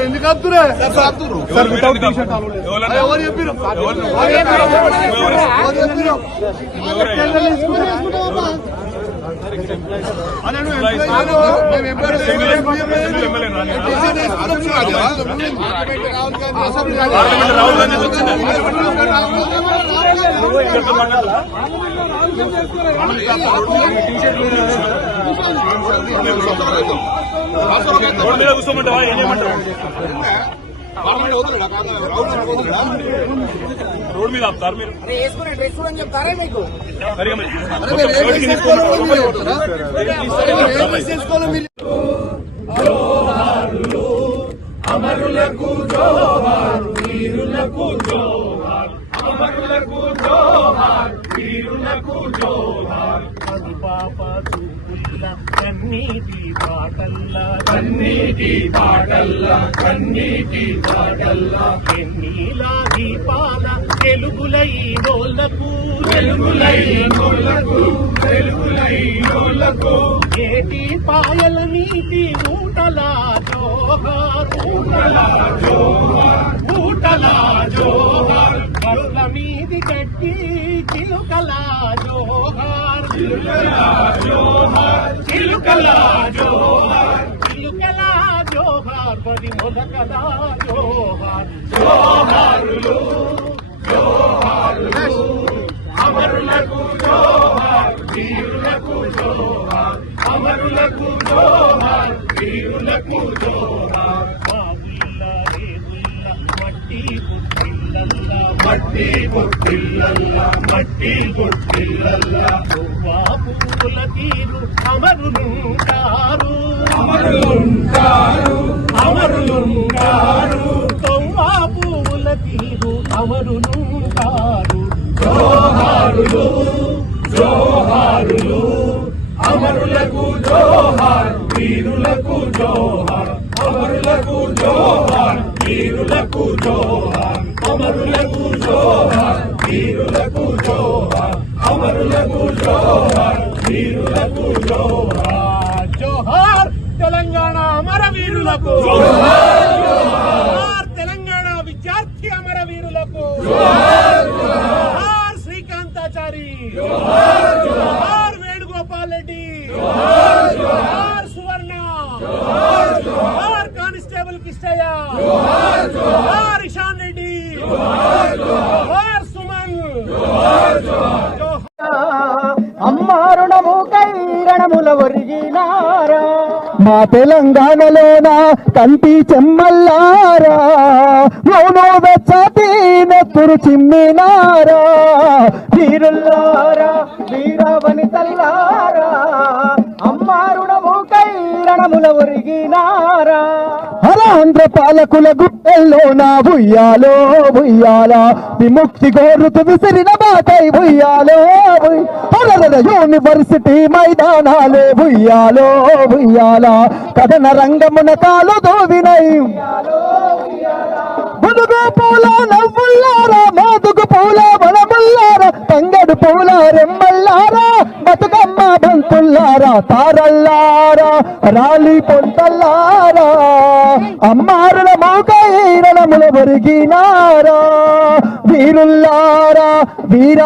ఎందుకు ఆపుతురా ఎవరు చెప్పారు కూర్చోమంటావా ఏం చేయమంటావు రోడ్ మీద ఆపుతారు మీరు చెప్తారా మీకు అమరులకు జోహార్ వీరులకు జోహార్ అమరులకు జోహార్ వీరులకు జోహార్ పాప చూపుల్ల కన్నీటి పాటల్లా కన్నీటి పాటల్లా కన్నీటి పాటల్లా ఎన్నీలా దీపాల వెలుగులైనోళ్లకు వెలుగులైనోళ్లకు వెలుగులైనోళ్లకు ఏటి పాయల నీటి ఊటలా జోహార్ ఊటలా జోహార్ ఊటలా జోహార్ కళ్ళ మీది కట్టి చిలుకలా జోహార్ చిలుకలా జోహార్ చిలుకలా జోహార్ చిలుకలా జోహార్ పది మొదకలా జోహార్ జోహారులు జోహారులు అమరులకు జోహార్ వీరులకు జోహార్ అమరులకు జోహార్ వీరులకు జోహార్ మట్టి పుట్టిల్లల్లా మట్టి పుట్టిల్లల్లా పూల తీరు అమరులుంటారు అమరులుంటారు అమరులుంటారు తొవ్వా పూల తీరు అమరులుంటారు జోహారులు జోహారులు అమరులకు జోహార్ వీరులకు జోహార్ అమరులకు జోహార్ వీరులకు జోహార్ అమరులకు జోహార్ వీరులకు జోహార్ అమరులకు జోహార్ వీరులకు జోహార్ జోహార్ తెలంగాణ అమరవీరులకు జోహార్ తెలంగాణ విద్యార్థి అమరవీరులకు జోహార్ శ్రీకాంతాచారి జోహార్ వేణుగోపాల్ రెడ్డి జోహార్ సువర్ణ జోహార్ కానిస్టేబుల్ కిష్టయ్య జోహార్ ఇషాన్ రెడ్డి జోహార్ సుమన్ అమ్మారుణము కైరణముల ఒరిగినారా మా తెలంగాణలోన కంటి చెమ్మల్లారా మౌనో వెచ్చటి నెత్తురు చిమ్మినారా వీరుల్లారా వీరవనితల్లారా అమ్మారుణము కైరణముల ఒరిగినారా ఆంధ్ర పాలకుల గుట్టెల్లో నా బుయ్యాలో బుయ్యాలా విముక్తి గోరుతు విసిరిన బాటై బుయ్యాలో యూనివర్సిటీ మైదానాలే బుయ్యాలో బుయ్యాలా కథన రంగమున కాలు దోవినై ముదుగు పూల నవ్వుల్లారా మోదుగు పూల వనముల్లారా తంగడు పూల రెమ్మల్లారా బతుకమ్మ బంతుల్లారా తారల్లారా రాలి పొంతల్లారా అమ్మారుల మోకైరణముల ఒరిగినారా వీరుల్లారా వీర